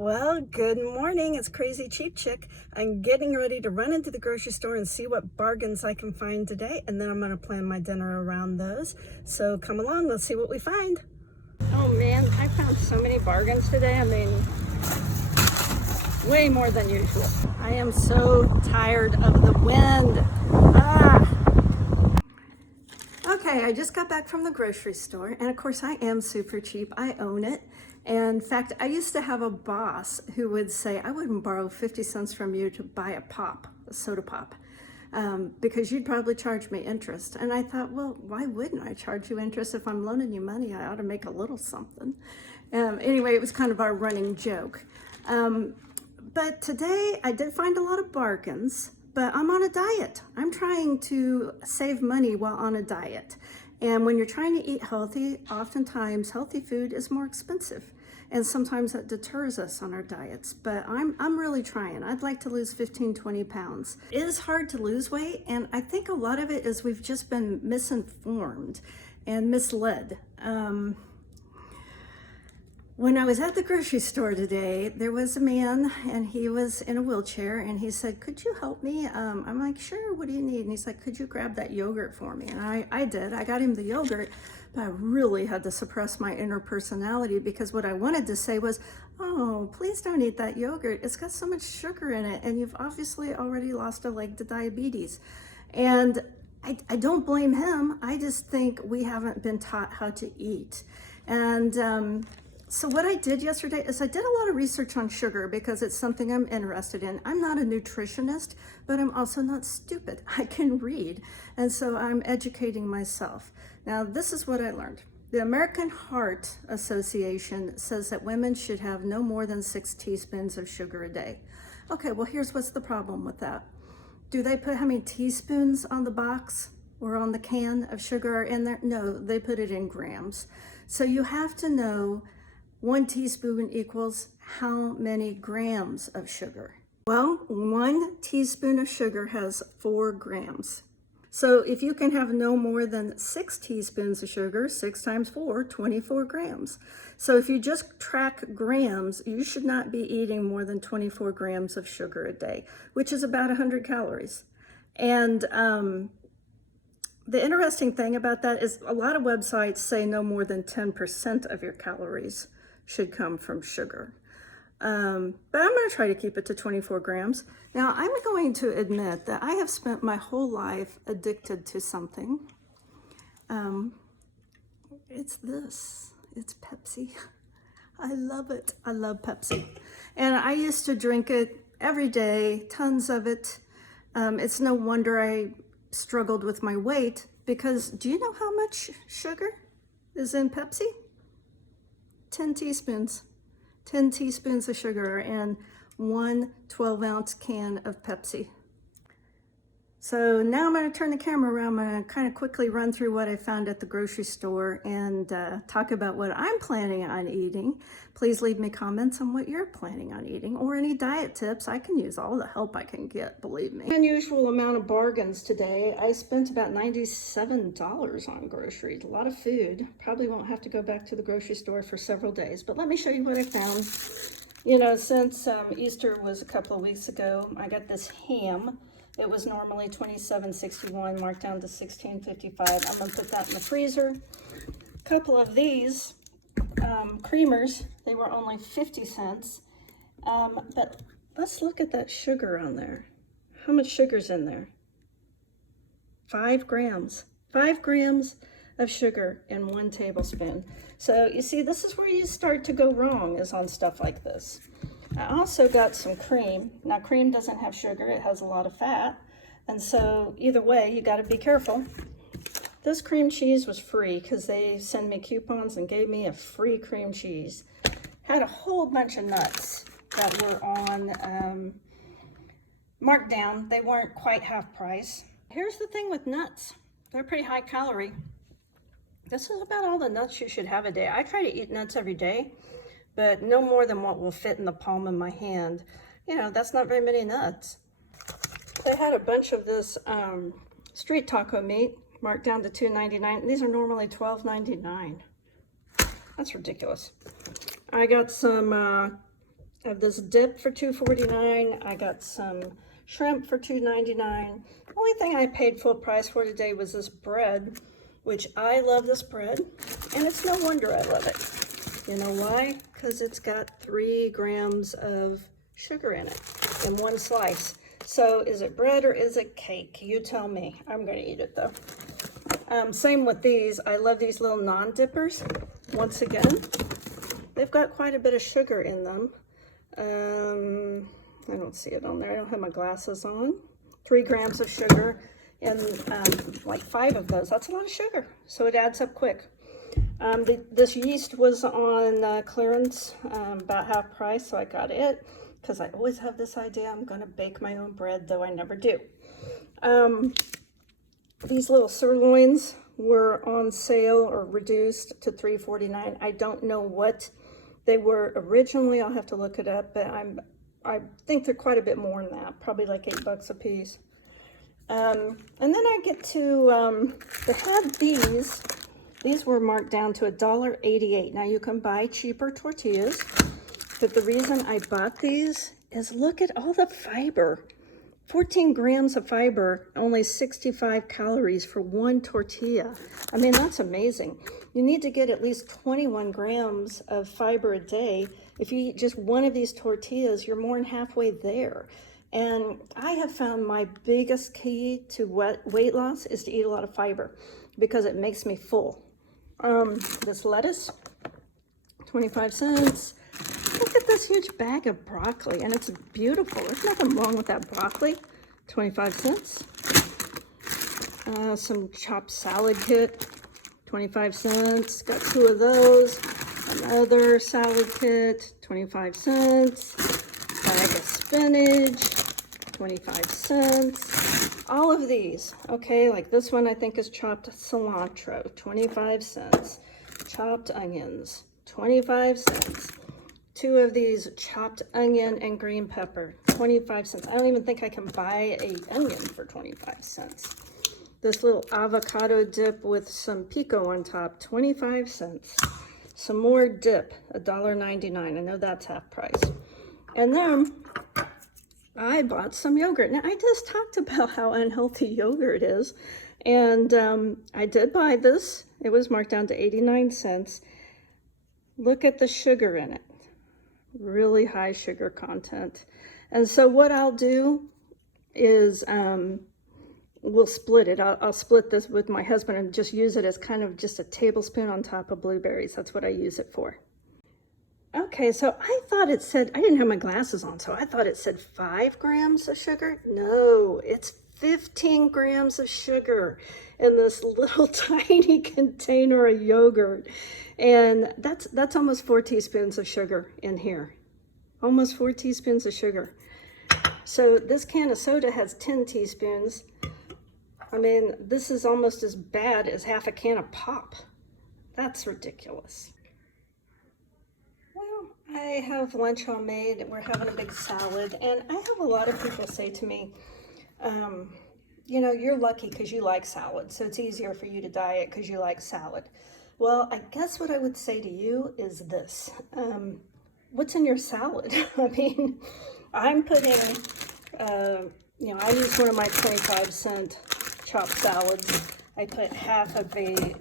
Well, good morning. It's Crazy Cheap Chick. I'm getting ready to run into the grocery store and see what bargains I can find today, and then I'm going to plan my dinner around those. So come along, let's see what we find. Oh man, I found so many bargains today. I mean, way more than usual. I am so tired of the wind. Okay, I just got back from the grocery store, and of course I am super cheap. I own it. And in fact, I used to have a boss who would say, I wouldn't borrow 50 cents from you to buy a soda pop, because you'd probably charge me interest. And I thought, well, why wouldn't I charge you interest? If I'm loaning you money, I ought to make a little something. Anyway, it was kind of our running joke. But today I did find a lot of bargains, but I'm on a diet. I'm trying to save money while on a diet. And when you're trying to eat healthy, oftentimes healthy food is more expensive. And sometimes that deters us on our diets. But I'm really trying. I'd like to lose 15, 20 pounds. It is hard to lose weight. And I think a lot of it is we've just been misinformed and misled. When I was at the grocery store today, there was a man and he was in a wheelchair and he said, could you help me? I'm like, sure, what do you need? And he's like, could you grab that yogurt for me? And I did. I got him the yogurt, but I really had to suppress my inner personality because what I wanted to say was, oh, please don't eat that yogurt. It's got so much sugar in it and you've obviously already lost a leg to diabetes. And I don't blame him. I just think we haven't been taught how to eat. And so what I did yesterday is I did a lot of research on sugar because it's something I'm interested in. I'm not a nutritionist, but I'm also not stupid. I can read. And so I'm educating myself. Now, this is what I learned. The American Heart Association says that women should have no more than 6 teaspoons of sugar a day. Okay, well, here's what's the problem with that. Do they put how many teaspoons on the box or on the can of sugar in there? No, they put it in grams. So you have to know 1 teaspoon equals how many grams of sugar? Well, 1 teaspoon of sugar has 4 grams. So if you can have no more than 6 teaspoons of sugar, 6 times 4, 24 grams. So if you just track grams, you should not be eating more than 24 grams of sugar a day, which is about 100 calories. And the interesting thing about that is a lot of websites say no more than 10% of your calories should come from sugar. But I'm going to try to keep it to 24 grams. Now, I'm going to admit that I have spent my whole life addicted to something. It's this. It's Pepsi. I love it. I love Pepsi. And I used to drink it every day, tons of it. It's no wonder I struggled with my weight because do you know how much sugar is in Pepsi? 10 teaspoons. 10 teaspoons of sugar in 1 12-ounce can of Pepsi. So now I'm going to turn the camera around. I'm going to kind of quickly run through what I found at the grocery store and talk about what I'm planning on eating. Please leave me comments on what you're planning on eating or any diet tips. I can use all the help I can get, believe me. Unusual amount of bargains today. I spent about $97 on groceries. A lot of food. Probably won't have to go back to the grocery store for several days, but let me show you what I found. You know, since Easter was a couple of weeks ago, I got this ham. It was normally $27.61, marked down to $16.55. I'm going to put that in the freezer. A couple of these creamers, they were only 50 cents. But let's look at that sugar on there. How much sugar's in there? 5 grams. 5 grams of sugar in 1 tablespoon. So you see, this is where you start to go wrong, is on stuff like this. I also got some cream. Now, cream doesn't have sugar. It has a lot of fat. And so either way, you got to be careful. This cream cheese was free because they send me coupons and gave me a free cream cheese. Had a whole bunch of nuts that were on marked down. They weren't quite half price. Here's the thing with nuts. They're pretty high calorie. This is about all the nuts you should have a day. I try to eat nuts every day, but no more than what will fit in the palm of my hand. You know, that's not very many nuts. They had a bunch of this street taco meat marked down to $2.99. These are normally $12.99. That's ridiculous. I got some I have this dip for $2.49. I got some shrimp for $2.99. The only thing I paid full price for today was this bread, which I love this bread, and it's no wonder I love it. You know why? Because it's got 3 grams of sugar in it in one slice. So is it bread or is it cake? You tell me. I'm going to eat it though. Same with these. I love these little non-dippers. Once again, they've got quite a bit of sugar in them. I don't see it on there. I don't have my glasses on. 3 grams of sugar and like 5 of those. That's a lot of sugar. So it adds up quick. This yeast was on clearance, about half price, so I got it because I always have this idea I'm going to bake my own bread, though I never do. These little sirloins were on sale or reduced to $3.49. I don't know what they were originally. I'll have to look it up, but I think they're quite a bit more than that, probably like $8 a piece. And then I get to, they had these. These were marked down to $1.88. Now you can buy cheaper tortillas, but the reason I bought these is look at all the fiber. 14 grams of fiber, only 65 calories for one tortilla. I mean, that's amazing. You need to get at least 21 grams of fiber a day. If you eat just one of these tortillas, you're more than halfway there. And I have found my biggest key to weight loss is to eat a lot of fiber because it makes me full. This lettuce, 25 cents. Look at this huge bag of broccoli, and it's beautiful. There's nothing wrong with that broccoli. 25 cents. Some chopped salad kit, 25 cents. Got 2 of those. Another salad kit, 25 cents. Bag of spinach, 25 cents. All of these, okay, like this one I think is chopped cilantro, 25 cents. Chopped onions, 25 cents. 2 of these chopped onion and green pepper, 25 cents. I don't even think I can buy an onion for 25 cents. This little avocado dip with some pico on top, 25 cents. Some more dip, $1.99. I know that's half price. And then I bought some yogurt. Now I just talked about how unhealthy yogurt is. And I did buy this. It was marked down to 89 cents. Look at the sugar in it. Really high sugar content. And so what I'll do is we'll split it. I'll split this with my husband and just use it as kind of just a tablespoon on top of blueberries. That's what I use it for. Okay, so I thought it said, I didn't have my glasses on, so I thought it said 5 grams of sugar. No, it's 15 grams of sugar in this little tiny container of yogurt. And that's almost 4 teaspoons of sugar in here. Almost 4 teaspoons of sugar. So this can of soda has 10 teaspoons. I mean, this is almost as bad as half a can of pop. That's ridiculous. Well, I have lunch all made. We're having a big salad. And I have a lot of people say to me, you know, you're lucky because you like salad. So it's easier for you to diet because you like salad. Well, I guess what I would say to you is this. What's in your salad? I mean, I'm putting, you know, I use one of my 25-cent chopped salads. I put half of a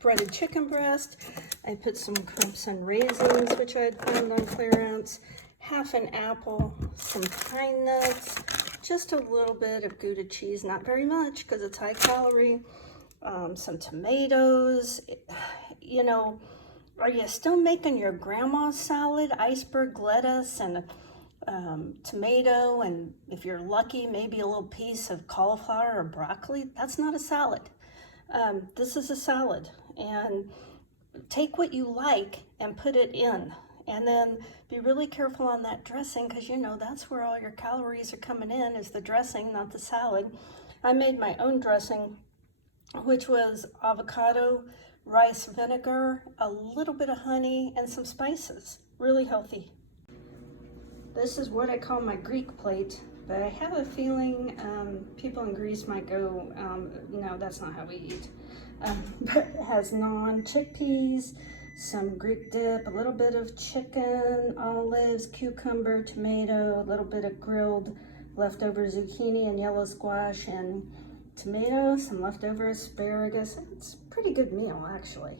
breaded chicken breast. I put some crimson raisins, which I had found on clearance, half an apple, some pine nuts, just a little bit of Gouda cheese, not very much because it's high calorie. Some tomatoes. You know, are you still making your grandma's salad? Iceberg lettuce and tomato, and if you're lucky, maybe a little piece of cauliflower or broccoli. That's not a salad. This is a salad, and take what you like and put it in, and then be really careful on that dressing because you know that's where all your calories are coming in, is the dressing, not the salad. I made my own dressing, which was avocado, rice vinegar, a little bit of honey, and some spices. Really healthy. This is what I call my Greek plate, but I have a feeling people in Greece might go, no, that's not how we eat. But it has naan, chickpeas, some Greek dip, a little bit of chicken, olives, cucumber, tomato, a little bit of grilled leftover zucchini and yellow squash, and tomato, some leftover asparagus. It's a pretty good meal, actually.